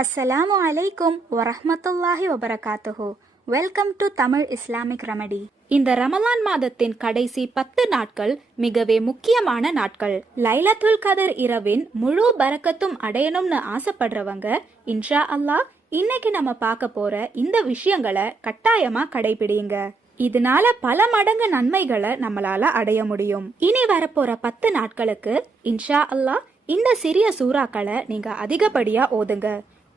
அஸ்ஸலாமு அலைக்கும் வரஹ்மத்துல்லாஹி வபரகாத்துஹு. Welcome to Tamil Islamic remedy. இந்த ரமலான் மாதத்தின் கடைசி 10 நாட்கள் மிகவே முக்கியமான நாட்கள். லைலத்துல் கதர் இரவின் முழு பரக்கத்தும் அடையணும்னு ஆசைப்படுறவங்க இன்ஷா அல்லாஹ் இன்னைக்கு நம்ம பார்க்க போற இந்த விஷயங்களை கட்டாயமா கடைபிடிங்க. இதனால பல மடங்கு நன்மைகளை நம்மளால அடைய முடியும். இனி வரப்போற 10 நாட்களுக்கு இன்ஷா அல்லாஹ் இந்த சிறிய சூறாக்களை நீங்க அதிகப்படியா ஓதுங்க.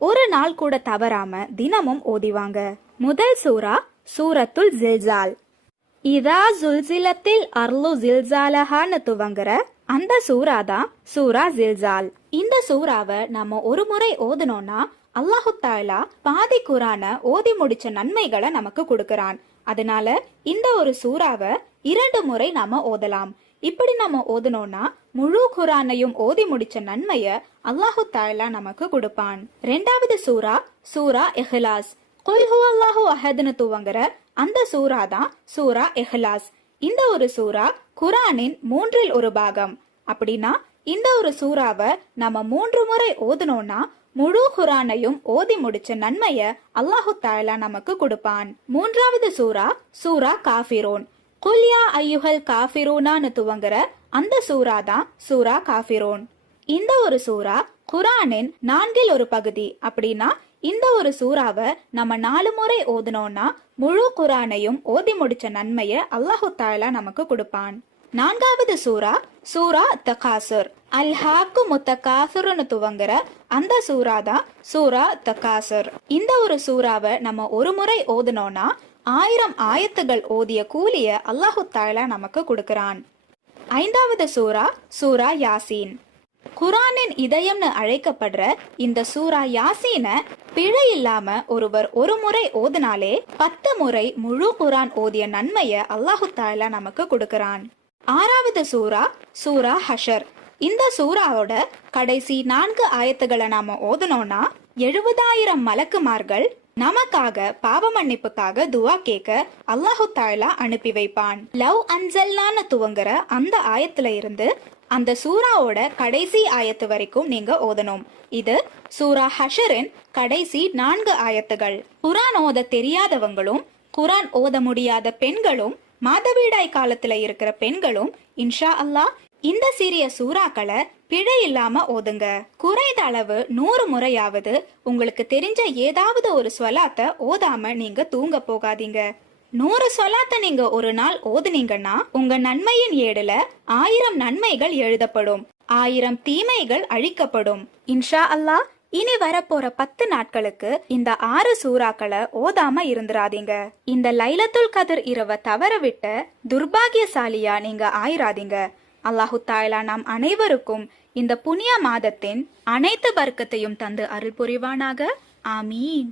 ஒரு நாள் கூட தவறாம தினமும் ஓதிவாங்க. முதல் சூரா சூரத்துல் ஜில்சால். இதா ஜுல்சிலத்தில் அர்லு ஜில்சாலஹான்னு துவங்குற அந்த சூரா தான் சூரா ஜில்சால். இந்த சூறாவை நம்ம ஒரு முறை ஓதுனோம்னா அல்லாஹு தாலா பாதி குரான ஓதி முடிச்ச நன்மைகளை நமக்கு கொடுக்கறான். அதனால இந்த ஒரு சூறாவை 2 முறை நாம ஓதலாம். இப்படி நம்ம ஓதனோம்னா முழு குரானையும் ஓதி முடிச்ச நன்மைய அல்லாஹு தாலா நமக்கு கொடுப்பான். 2வது சூரா சூரா இஹ்லாஸ். குல் ஹுவல்லாஹு அஹத்னு துவங்குற அந்த சூரா தான் சூரா இஹ்லாஸ். இந்த ஒரு சூரா குரானின் 3ல் ஒரு பாகம். அப்படின்னா இந்த ஒரு சூறாவை நம்ம 3 முறை ஓதனோம்னா முழு குரானையும் ஓதி முடிச்ச நன்மைய அல்லாஹு தாலா நமக்கு கொடுப்பான். 3வது சூரா சூரா காஃபிரூன். குல்யா ஐயுஹல் காஃபிரூனான்னு துவங்குற அந்த சூரா தான் சூரா காஃபிரூன். இந்த ஒரு சூரா குரானின் 4ல் ஒரு பகுதி. அப்படின்னா இந்த ஒரு சூறாவை நம்ம 4 முறை ஓதுனோம்னா முழு குரானையும் ஓதி முடிச்ச நன்மைய அல்லாஹு தாலா நமக்கு கொடுப்பான். 4வது சூரா சூரா தகாசுர். அல்ஹாக்கு முத்தகாசுர்னு துவங்குற அந்த சூரா தான் சூரா தகாசுர். இந்த ஒரு சூறாவை நம்ம ஒரு முறை ஓதுனோம்னா 1000 ஆயத்துகள் ஓதிய கூலிய அல்லாஹு தாலா நமக்கு கொடுக்கறான். 5வது சூரா சூரா யாசீன். குரானின் இதயம்னு அழைக்கப்படுற இந்த சூரா யாசீன பிழை இல்லாம ஒருவர் ஒரு முறை ஓதினாலே 10 முறை முழு குரான் ஓதிய நன்மைய அல்லாஹு தாலா நமக்கு கொடுக்கறான். 6வது சூரா சூரா ஹஷர். இந்த சூறாவோட கடைசி 4 ஆயத்துகளை நாம ஓதனோம்னா 70,000 மலக்குமார்கள் நமக்காக பாவ மன்னிப்புக்காக துவா கேட்க அல்லாஹு தாலா அனுப்பி வைப்பான். லவ் அன்சல்னான்னு துவங்குற அந்த ஆயத்துல இருந்து அந்த சூறாவோட கடைசி ஆயத்து வரைக்கும் நீங்க ஓதணும். இது சூரா ஹஷரின் கடைசி 4 ஆயத்துகள். குரான் ஓத தெரியாதவங்களும் குரான் ஓத முடியாத பெண்களும் மாதவிடாய் காலத்துல இருக்கிற பெண்களும் இன்ஷா அல்லாஹ் இந்த சிறிய சூறாக்களை பிழை இல்லாம ஓதுங்க. குறைந்த அளவு 100 முறையாவது உங்களுக்கு தெரிஞ்ச ஏதாவது ஒரு ஸ்வலாத்தை ஓதாம நீங்க தூங்க போகாதீங்க. 100 ஸ்வலாத்தை நீங்க ஒரு நாள் ஓதுனீங்கன்னா உங்க நன்மையின் ஏடுல 1000 நன்மைகள் எழுதப்படும், 1000 தீமைகள் அழிக்கப்படும். இன்ஷா அல்லாஹ் இனி வரப்போற 10 நாட்களுக்கு இந்த 6 சூறாக்களை ஓதாம இருந்துராதீங்க. இந்த லைலத்துல் கதர் இரவை தவற விட்ட துர்பாகியசாலியா நீங்க ஆயிராதீங்க. அல்லாஹு தாலா நாம் அனைவருக்கும் இந்த புனிய மாதத்தின் அனைத்து பர்க்கத்தையும் தந்து அருள் புரிவானாக. ஆமீன்.